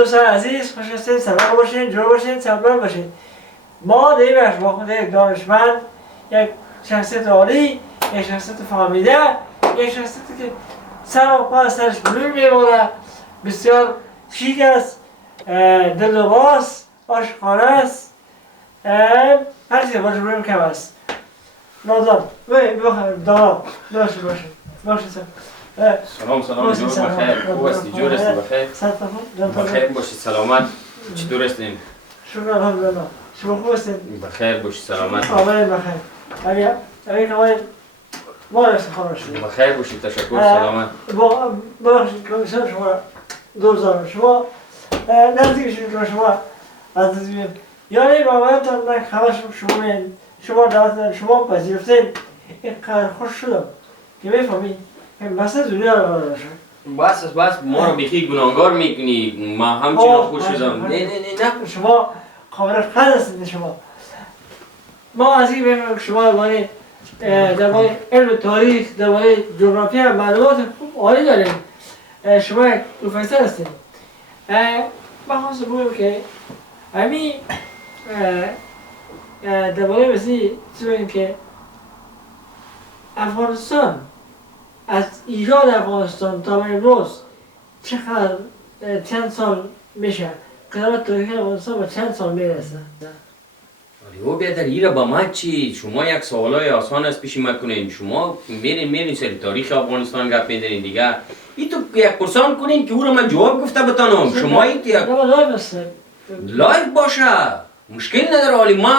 دوستان عزیز، خوش هستید، سلام باشین، جور باشین، صبور باشین. ما دیگه با خود یک دانشمند، یک شخصیت عالی، یک شخصیت فهمیده، یک شخصیتی که سر و پا سرش بلور میباره، بسیار شیک است، دلواس، عاشقانه است، هر چیزی باشه برویم کم است. نازم، دارم، باشه سلام جور بخیر، خوب هستی، جور هستی بخیر؟ بخیر باشید، سلامت، چطور هستین؟ شکر الحمدلله. شما خوب هستین؟ بخیر باشید، سلامت. آمین بخیر. اگه کمای ما رسیم خانه شدیم. بخیر باشید، تشکر، سلامت. ببخشید کمیسیون شما دوزارم. شما نزدیکشون که شما عزیز بیم. یعنی با منتان من خبر شما دعوت شما پذیرفتین. اینقدر خوش شدم که میفهمید که مثل دنیا رو برداشت. بس ما رو بیخی گناهگار میکنی، ما همچنان خوش شدم. نه شما قابل قدر هستید شما. ما از این بفهمیم که شما درباره علم تاریخ، درباره جغرافیا معلومات خوب عالی دارید. شما یک پروفسور هستید. من خواستم بگم که همین درباره مثلی چی بگیم که افغانستان از ایجاد افغانستان تا امروز چقدر چند سال میشه؟ قدمت تاریخی افغانستان با چند سال میرسه؟ او بیادر ایره با ما چی؟ شما یک سوالای آسان است پیش ما کنین. شما میرین سر تاریخ افغانستان گپ میدنین دیگه. ای تو یک پرسان کنین که او رو من جواب گفته بتانم. شما ای یک لایف باشه. مشکل نداره، ولی ما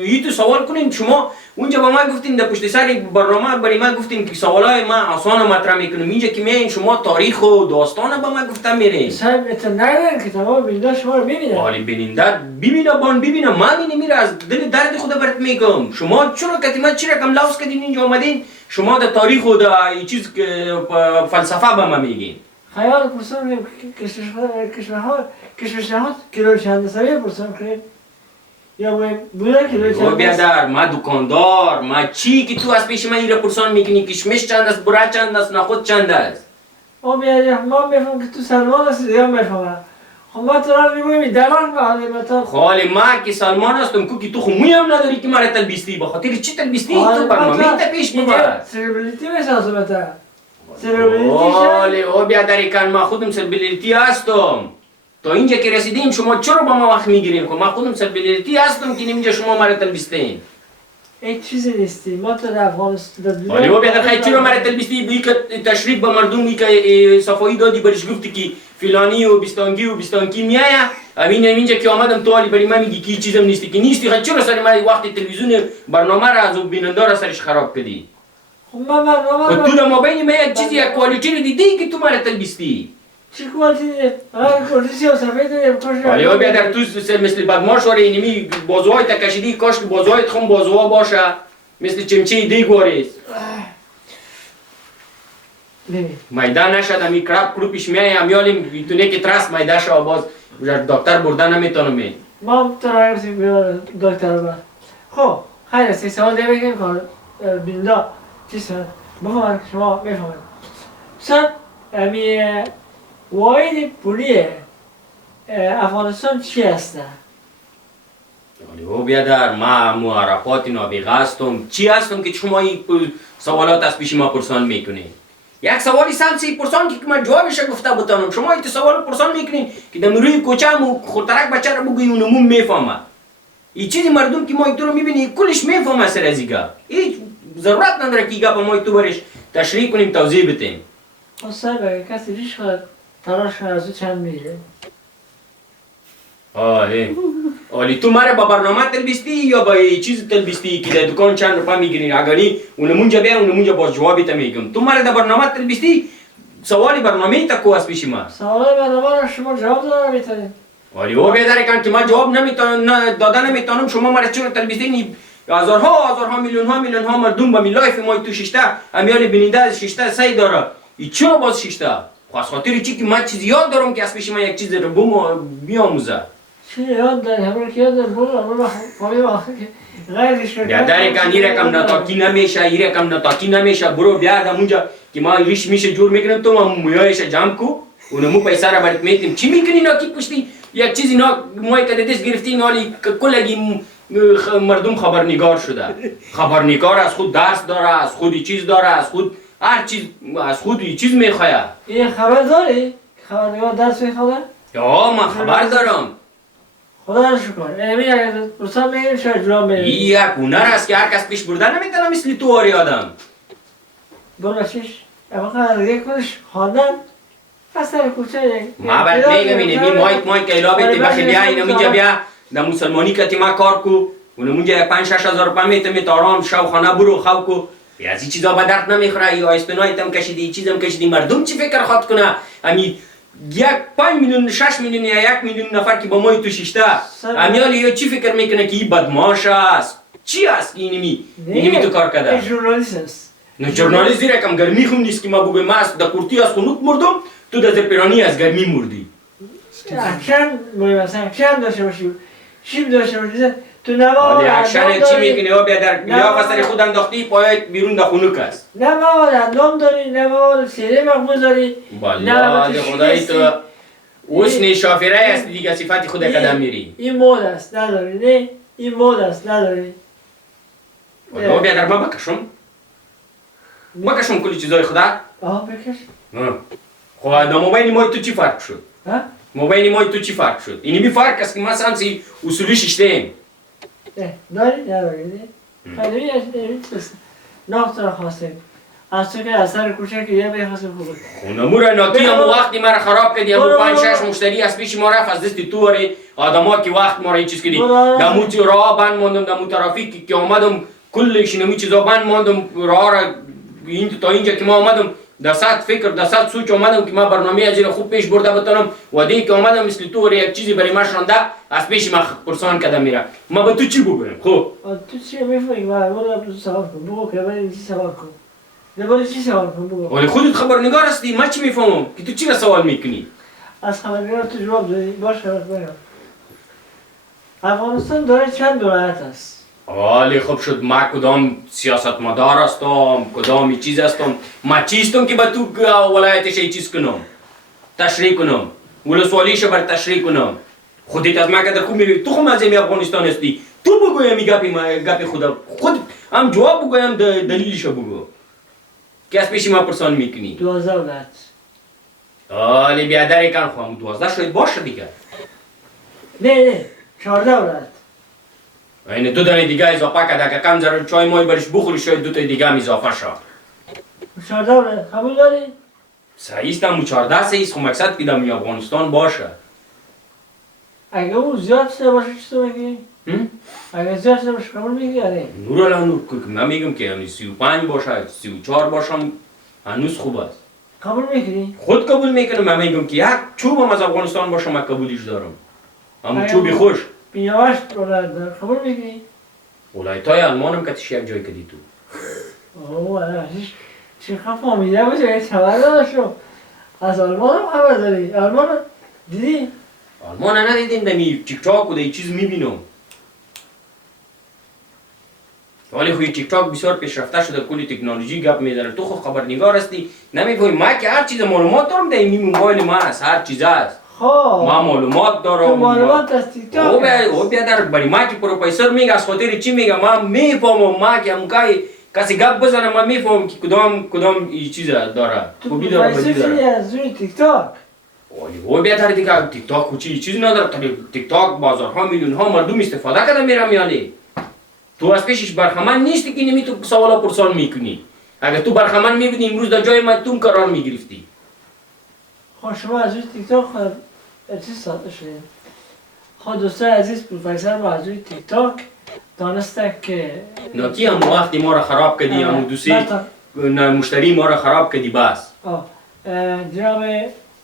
ای تو سوال کنین. شما اونجا با ما گفتین در پشت سر برنامه برای ما گفتین که سوالای ما آسان مطرح میکنم. اینجا که میین شما تاریخ و داستان با ما گفتن میرین. صاحب اتنایدن که تمام بیننده شما رو ببینن. ولی بیننده ببینه ما میره از دل درد خود برات میگم. شما چرا کتیمت چی رقم لفظ کردین اینجا آمدین؟ شما در تاریخ و در این چیز فلسفه با ما میگین. خیال پرسان کشورها کیلو چند سویه پرسان کنید. یا بوده کیلو چند بیادر ما دکاندار ما چی که تو از پیش من این پرسان میکنی کشمش چند است، برا چند است، نخود چند است؟ بیادر ما میفهم که تو سلمان هستی یا میفهمم. خب ما تو را میگوییم دران با حالی خالی ما که سلمان هستم که تو خموی هم نداری که مرا تلبیستی بخاطر چی تلبیستی؟ تو برنامه تا پیش ببر سلبریتی میسازم بتا خالی او بیادر کن ما خودم سلبریتی هستم. تا اینجا که رسیدیم شما چرا با ما وقت میگیریم که ما خودم سلبریتی هستم که اینجا شما مرا تلبیستین؟ یک چیزی نیستی، ما تو در افغانستان ولی او بیادر خیلی چرا مرا تلبیستی؟ بایی که تشریف به مردم ای که صفایی دادی برش گفتی که فلانی و بیستانکی میایه اینجا که آمدم تو حالی برای من میگی که چیزم نیستی که نیستی. خیلی چرا سر من وقتی تلویزیون برنامه را از بیننده را سرش خراب کردی؟ خب من برنامه تو در مابین من یک چیزی یک کوالیتی رو دیدی که تو مرا تلبیستی؟ چی کوالیتی؟ کوالیتی سیاسفید ولی او بیادر تو مثل بدماش واره اینمی بازوهای تکشیدی کاش که بازوهایت خم بازوها باشه مثل چمچه دیگ واریست. میدان نشد امی کروپیش میایی امیالیم تو نیکی ترست میدان شد باز دکتر بردن نمیتونم می. ما تو را رسیم دکتر با. خب خیلی است سوال دیگه بگیم که بیننده چیز بفهمن شما بفهمن. سن امی واحد پولی افغانستان چی هسته؟ ولی او بیادر ما معرفات نابغه هستم. چی هستم که شما این سوالات از پیش ما پرسان میکنی؟ یک سوالی سمسی پرسان که من جوابش گفته بتانم. شما این سوال پرسان میکنین که در روی کوچه مو خورترک بچه رو بگویی اونمون میفهمه. این چیزی مردم که ما تو رو میبینی کلش میفهمه سر از ایگه. هیچ ضرورت نداره که ایگه با ما تو برش تشریح کنیم توضیح بتیم. خب صاحب کسی ریش خواهد تلاش از چند میگیره؟ آلی تو مرا با برنامه تلبیستی یا با چیز تلبیستی که در دکان چند روپا میگیرین اگری اونمونجا بیا اونمونجا باز جوابی تا میگم. تو مرا در برنامه تلبیستی سوالی برنامه تا کو از پیش ما؟ سوال برنامه رو شما جواب داده میتونید. ولی او بیادر کن که ما جواب داده نمیتونم. شما مرا چرا تلبیستی؟ هزارها میلیون ها مردم با لایف ما تو ششته امیال بیننده از ششته سعی داره. ای چرا باز ششته؟ خاص خاطر چی که من چیز یاد دارم که از پیش من یک چیز رو بیاموزه. چی یاد داری؟ همون که یاد داری برو فامیل وقتی که غیرش رو بیادر کن این رقم نتاکی نمیشه برو بیاد همونجا که ما ریش میشه جور میکنم تو ما مویایش جمع کو اونمو پیسه را برات میتیم چی میکنی ناکی پشتی یک چیزی مای که دست گرفتین حالی کلگی مردم خبرنگار شده خبرنگار از خود درس داره از خود چیز داره از خود هر چیز از خود چیز میخواه این خبر داری؟ خبرنگار درس میخواه؟ یا من خبر دارم خدا رو شکر امی اگر پرسان میگیم شاید جواب میگیم این یک هنر است که هر کس پیش برده نمیتونه مثل تو آری آدم برو بچیش اما خبرنگار کنش خواندن اصلا کوچه یک ما باید میگم اینه مایک که الابه بخی بیا اینو اینجا بیا در مسلمانی که ما کار کو اونو اونجا 5-6 هزار روپیه میتونی آرام شو خانه برو خواب کو از این چیزا به درد نمیخوره یا اسپنایت هم کشیدی این چیزم کشیدی مردم چی فکر خواهد کنه امی 5 میلیون 6 میلیون یا 1 میلیون نفر که با ما تو شیشته امیالی یا چی فکر میکنه که این بدماش است چی است اینمی تو کار کرده این ژورنالیست است نه ژورنالیست دیره کم گرمی خون نیست که ما بگویم ما از کورتی از خونوک مردم تو در پیرانی از گرمی مردی اکشن مثلا اکشن داشته باشی شیب داشته باشی تو نوا اکشن چی میکنی یا بیا در لحاف سر خود انداختی پایت بیرون در خونوک است نه مواد اندام داری نه مواد سیره مقبول داری بالا خدایی تو حسن شافره است دیگه صفت خود قدم میری این مود است نداری نه این مود است نداری یا بیا در ما بکشم کلی چیزای خدا بکش خب در مبین ما تو چی فرق شد مبین ما تو چی فرق شد اینی بی فرق است که ما سانسی اصولی ششتیم داری نداری نه خیلی نقط را خواستیم از تو که اثر کوچه که یه بخواستیم خوبه اونمو ناکی همو وقتی مرا خراب کردی همو 5-6 مشتری از پیش ما رفت از دست تو آره آدم ها که وقت ما را این چیز کردی دمو راه بند ماندم دمو ترافیک که آمدم کلش نمی چیزا بند ماندم راه را تا اینجا که ما آمدم دست فکر دست سوچ آمدم که ما برنامه از این خوب پیش برده بتونم و دیگه که آمدم مثل تو آره یک چیزی برای ما شانده از پیش ما پرسان کردم میره ما به تو چی بگویم خب تو چی میفهمی برو تو سوال کن بگو که برای چی سوال کن درباره چی سوال کن بگو ولی خودت خبرنگار هستی من چی میفهمم که تو چی را سوال میکنی از خبرنگار تو جواب دادی باشه بگم افغانستان داره چند ولایت است ولی خب شد ما کدام سیاستمدار هستم کدام چیز هستم ما چیستم که با تو ولایتش ای چیز کنم تشریح کنم ولسوالیش بر تشریح کنم خودت از ما قدر خوب میگی تو خود از افغانستان هستی تو بگویم گپی خدا خود هم جواب بگویم دلیلش بگو که از پیش ما پرسان میکنی 12 ولایت ولی بیادر کن خواهم 12 شاید باشه دیگه نه 14 ولایت این دو دانه دیگه اضافه کرده که کم ذره چای مای برش بخوری شاید دو تا دیگه هم اضافه شد 14 ولایت قبول داری؟ صحیح است هم 14 صحیح است خب مقصد که در افغانستان باشه اگه اون زیاد شده باشه چی تو میگی؟ اگه زیاد شده باشه قبول میگی آره نور الان نور من میگم که 35 باشه 34 باشم هنوز خوب است قبول میکنی؟ خود قبول میکنم من میگم که یک چوب هم از افغانستان باشه من قبولش دارم هم چوبی خوش 28 ولایت داره قبول میکنی؟ ولایت‌های آلمان هم کتش یک جای کدی تو اوه چی فهمیده باشه یه خبر داشتم از آلمان هم خبر داری آلمان دیدی؟ آلمان ندیدیم دمی تیک تاک و دی چیز میبینم ولی خوی تیک تاک بسیار پیشرفته شده کلی تکنولوژی گپ میزنه تو خود خبرنگار هستی نمیگوی ما که هر چیز معلومات دارم در این موبایل ما هست هر چیز هست ما معلومات دارم تو معلومات از تیک تاک او بیادر برای ما که پروفیسور میگه از خاطر چی میگه ما میفهمم ما که همکای کسی گپ بزنه ما میفهمم که کدام این چیز داره تو پروفیسور از روی تیک تاک او بیادر دیگه تیک تاک چیزی نداره تیک تاک بازارها میلیون ها مردم استفاده کرده میرم یالی تو از پیشش برخمن نیستی که نمی تو سوالا پرسان میکنی اگه تو برخمن میبودی امروز در جای من تو قرار میگرفتی خب شما از روی تیک تاک چیز ساده شدیم خود دوستای عزیز پروفیسور ما از روی تیک تاک دانسته که ناکی هم وقتی ما را خراب کردی هم دوستی مشتری ما را خراب کردی بس جناب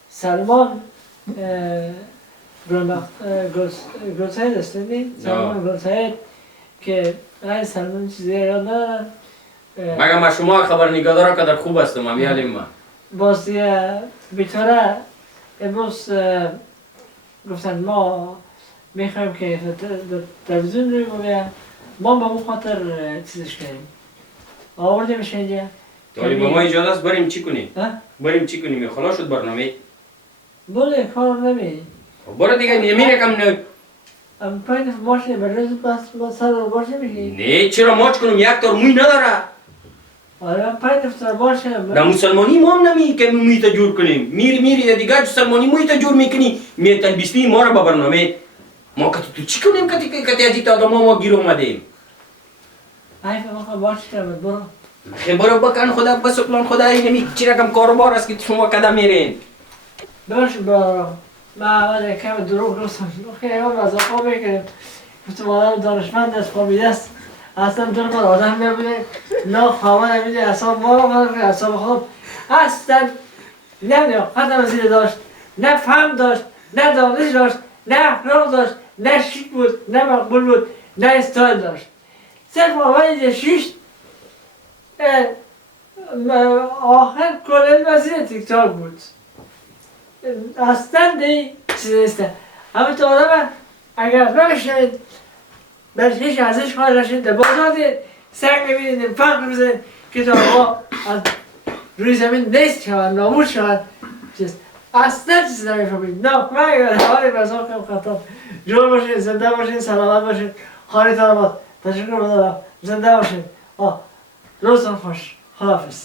سلمان گلساید است نی؟ سلمان گلساید که غیر سلمان چیزی یاد ندارم مگه ما شما خبرنگار قدر خوب هستم هم یادیم ما باز دیگه بیچاره امروز گفتن ما میخوایم که تلویزیون روی بگه ما به اون خاطر چیزش کنیم آوردیمش اینجا ولی با ما اجازه است بریم چی کنیم؟ بریم چی کنیم؟ خلاص شد برنامه بله کار نمی. برو دیگه میره کم نه. ام پایین ماشین برای بس سر باشه میشی. نه چرا ماچ کنم یک تار موی نداره. آره ام پایین سر باشه. نه مسلمانی ما هم نمی که موی تا جور کنیم. میری دیگه مسلمانی موی تا جور میکنی. میتن بیستی ما را با برنامه. ما که تو چی کنیم که از این آدم ما گیر اومدیم. حیف ما باشه کرد برو. خبر بکن خدا بس پلان خدا اینمی چی رقم کاروبار است که شما کدام میرین. باشه برو. ما اول کم دروغ گفتم. خیلی از آقا میکنیم. گفتم آدم دانشمند است فهمیده است. اصلا دور من آدم نمیده. نه خواهد نمیده. اصلا ما رو کنم که اصلا خود. اصلا نه قدم زیر داشت. نه فهم داشت. نه دانش داشت. نه اخلاق داشت. نه شیک بود. نه مقبول بود. نه استایل داشت. صرف آقای شیش آخر کلن وزیر تیک تاک بود. اصلا دی چیزی نیسته. اما تو آدم اگر بشنوید برش هیچ ارزش خواهد نشید در بازار دید سنگ نمیدید فقر بزنید که تا آقا از روی زمین نیست شود نابود شود چیز اصلا چیزی نمیفهمید. نه من اگر حالی بزار کم خطاب جور باشید زنده باشید سلامت باشید خانه تان آباد تشکر بدارم زنده باشید روزتان خوش خداحافظ.